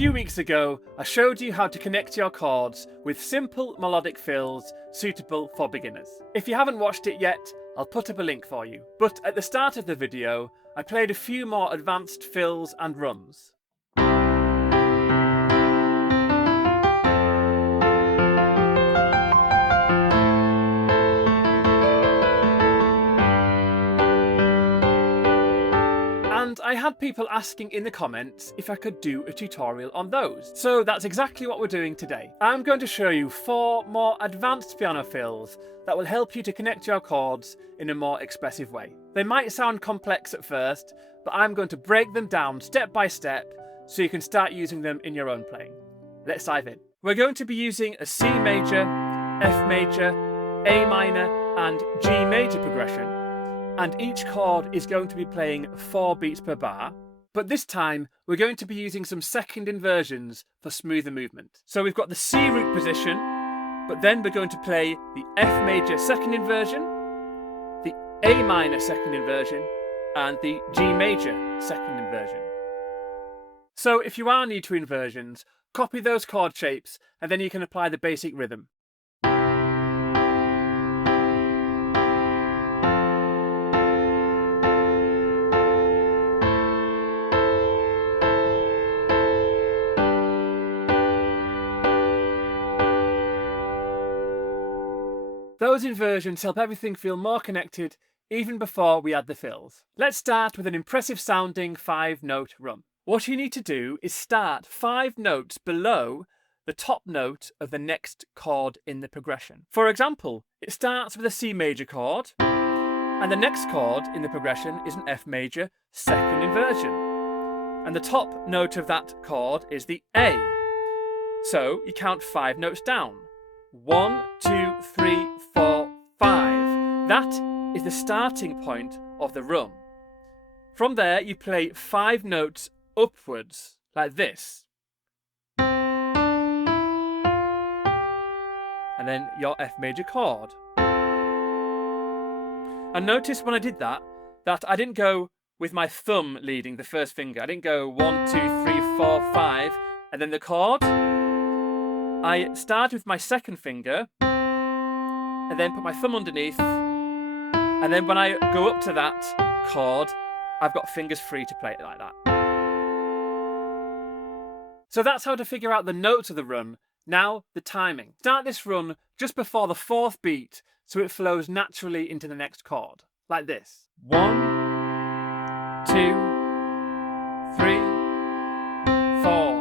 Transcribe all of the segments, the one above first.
few weeks ago, I showed you how to connect your chords with simple melodic fills suitable for beginners. If you haven't watched it yet, I'll put up a link for you. But at the start of the video, I played a few more advanced fills and runs. And I had people asking in the comments if I could do a tutorial on those. So that's exactly what we're doing today. I'm going to show you 4 more advanced piano fills that will help you to connect your chords in a more expressive way. They might sound complex at first, but I'm going to break them down step by step so you can start using them in your own playing. Let's dive in. We're going to be using a C major, F major, A minor, and G major progression. And each chord is going to be playing 4 beats per bar, but this time we're going to be using some second inversions for smoother movement. So we've got the C root position, but then we're going to play the F major second inversion, the A minor second inversion, and the G major second inversion. So if you are new to inversions, copy those chord shapes and then you can apply the basic rhythm. Those inversions help everything feel more connected even before we add the fills. Let's start with an impressive sounding 5-note run. What you need to do is start 5 notes below the top note of the next chord in the progression. For example, it starts with a C major chord, and the next chord in the progression is an F major second inversion. And the top note of that chord is the A. So you count 5 notes down. 1, 2, 3, 4, 5. That is the starting point of the run. From there, you play 5 notes upwards, like this. And then your F major chord. And notice when I did that I didn't go with my thumb leading the first finger. I didn't go 1, 2, 3, 4, 5, and then the chord. I start with my second finger and then put my thumb underneath, and then when I go up to that chord, I've got fingers free to play it like that. So that's how to figure out the notes of the run. Now the timing. Start this run just before the 4th beat so it flows naturally into the next chord, like this. 1, 2, 3, 4.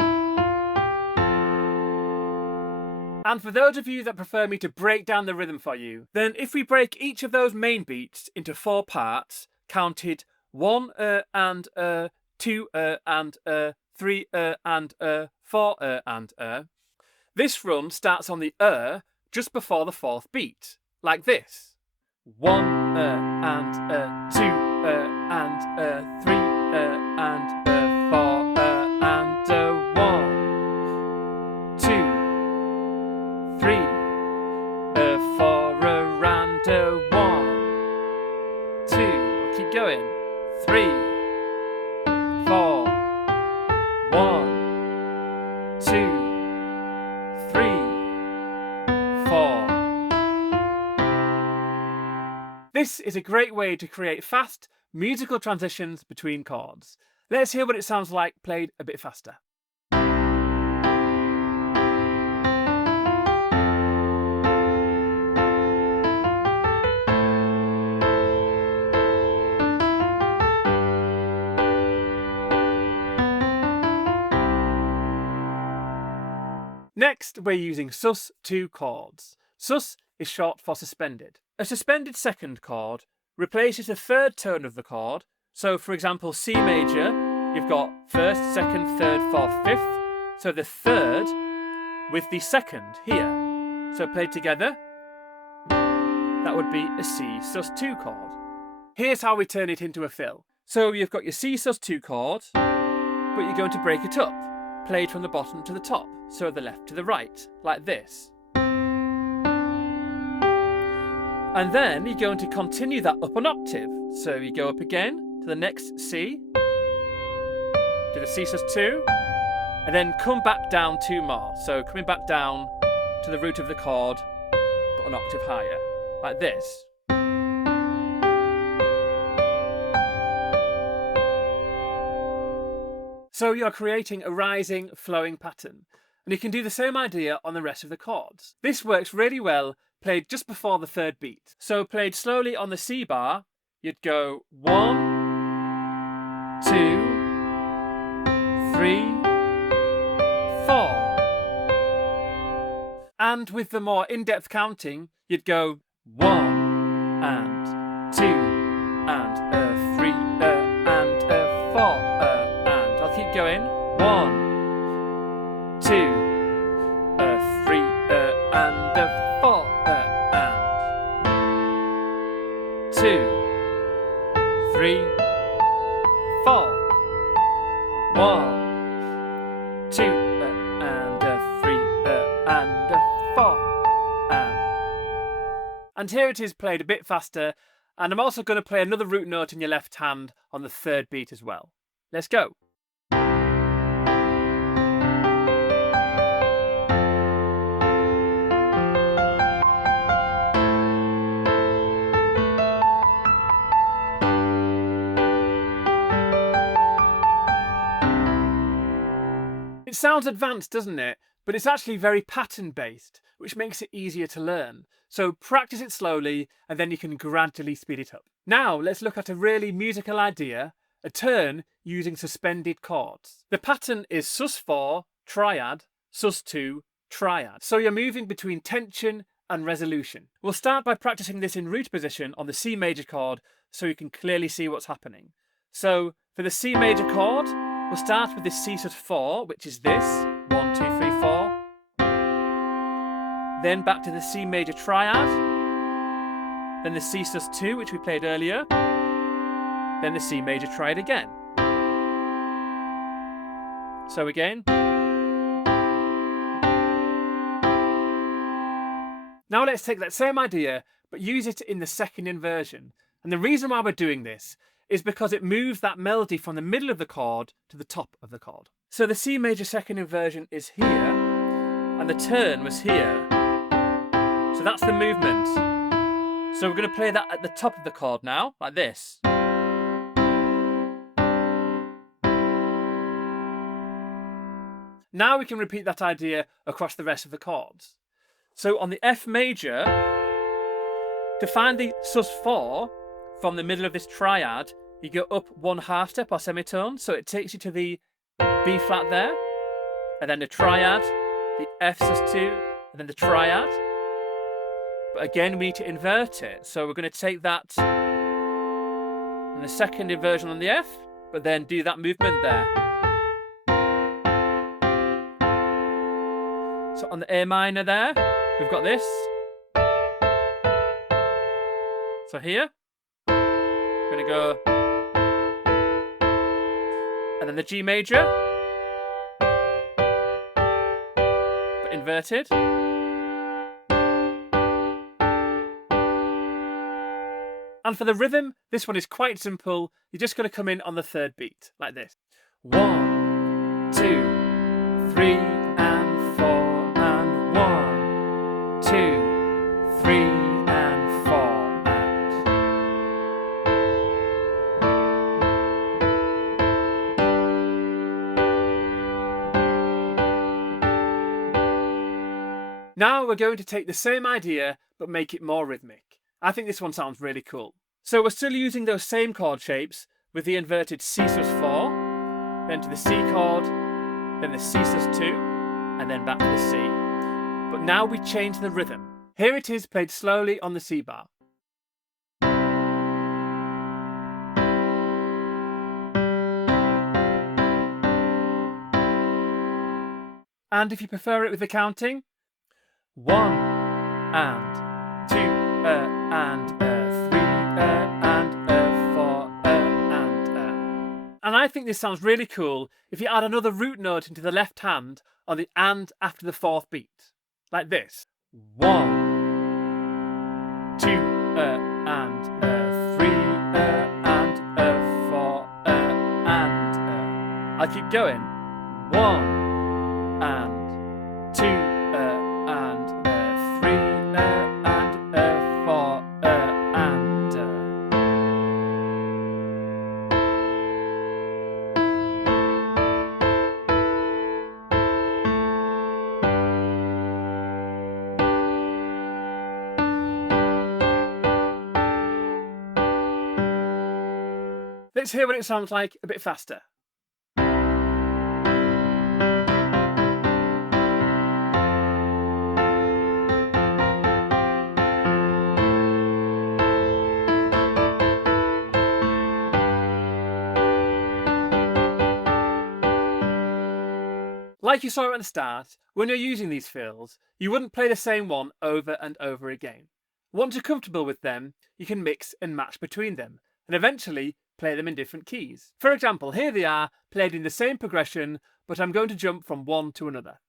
And for those of you that prefer me to break down the rhythm for you, then if we break each of those main beats into 4 parts, counted 1 and 2 and 3 and 4 and this run starts on the just before the 4th beat, like this. 1 and 2 and 3 and 4 and 1, 2. 3, 4 and 1, 2. Keep going. 3, 4, 1, 2, 3, 4. This is a great way to create fast musical transitions between chords. Let's hear what it sounds like played a bit faster. Next, we're using Sus2 chords. Sus is short for suspended. A suspended second chord replaces the 3rd tone of the chord. So, for example, C major, you've got 1st, 2nd, 3rd, 4th, 5th. So the 3rd with the 2nd here. So played together, that would be a C Sus2 chord. Here's how we turn it into a fill. So you've got your C Sus2 chord, but you're going to break it up. Played from the bottom to the top, so the left to the right, like this. And then you're going to continue that up an octave. So you go up again to the next C, to the C sus2, and then come back down 2 more. So coming back down to the root of the chord, but an octave higher, like this. So you're creating a rising, flowing pattern, and you can do the same idea on the rest of the chords. This works really well played just before the 3rd beat. So played slowly on the C bar, you'd go 1, 2, 3, 4. And with the more in-depth counting, you'd go 1 and 2 and 3 and 4 and I'll keep going. 1, 2, 3 and 4 and 2, 3, 4. 1, 2 and 3 and 4 and here it is played a bit faster, and I'm also going to play another root note in your left hand on the 3rd beat as well. Let's go. It sounds advanced, doesn't it? But it's actually very pattern-based, which makes it easier to learn. So practice it slowly, and then you can gradually speed it up. Now let's look at a really musical idea, a turn using suspended chords. The pattern is Sus4, triad, Sus2, triad. So you're moving between tension and resolution. We'll start by practicing this in root position on the C major chord so you can clearly see what's happening. So for the C major chord, we'll start with the C♯4, which is this, 1, 2, 3, 4. Then back to the C major triad. Then the C♯2, which we played earlier. Then the C major triad again. So again. Now let's take that same idea, but use it in the 2nd inversion. And the reason why we're doing this is because it moves that melody from the middle of the chord to the top of the chord. So the C major 2nd inversion is here, and the turn was here. So that's the movement. So we're going to play that at the top of the chord now, like this. Now we can repeat that idea across the rest of the chords. So on the F major, to find the Sus4 from the middle of this triad, you go up 1 half step or semitone, so it takes you to the B flat there, and then the triad, the F♯2, and then the triad. But again, we need to invert it, so we're going to take that and the 2nd inversion on the F, but then do that movement there. So on the A minor there, we've got this. So here, we're going to go, and then the G major, but inverted. And for the rhythm, this one is quite simple. You're just going to come in on the 3rd beat, like this. 1, 2, 3, and 4, and 1, 2, 3, and 4, and. Now we're going to take the same idea, but make it more rhythmic. I think this one sounds really cool. So we're still using those same chord shapes with the inverted C♯4, then to the C chord, then the C♯2, and then back to the C. But now we change the rhythm. Here it is played slowly on the C bar. And if you prefer it with the counting, 1 and 2 and 3 and 4 and. And I think this sounds really cool if you add another root note into the left hand on the and after the 4th beat, like this. 1, 2 and 3 and 4 and. I'll keep going. 1, Let's hear what it sounds like a bit faster. Like you saw at the start, when you're using these fills, you wouldn't play the same one over and over again. Once you're comfortable with them, you can mix and match between them, and eventually play them in different keys. For example, here they are, played in the same progression, but I'm going to jump from one to another.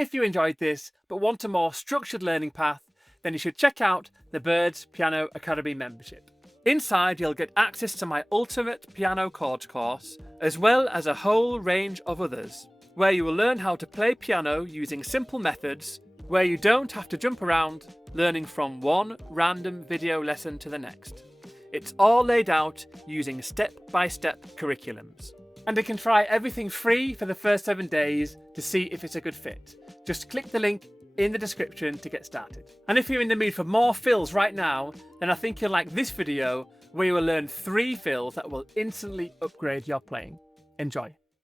If you enjoyed this but want a more structured learning path, then you should check out the Birds Piano Academy membership. Inside you'll get access to my Ultimate Piano Chords course, as well as a whole range of others, where you will learn how to play piano using simple methods, where you don't have to jump around, learning from one random video lesson to the next. It's all laid out using step-by-step curriculums. And you can try everything free for the first 7 days to see if it's a good fit. Just click the link in the description to get started. And if you're in the mood for more fills right now, then I think you'll like this video where you will learn 3 fills that will instantly upgrade your playing. Enjoy.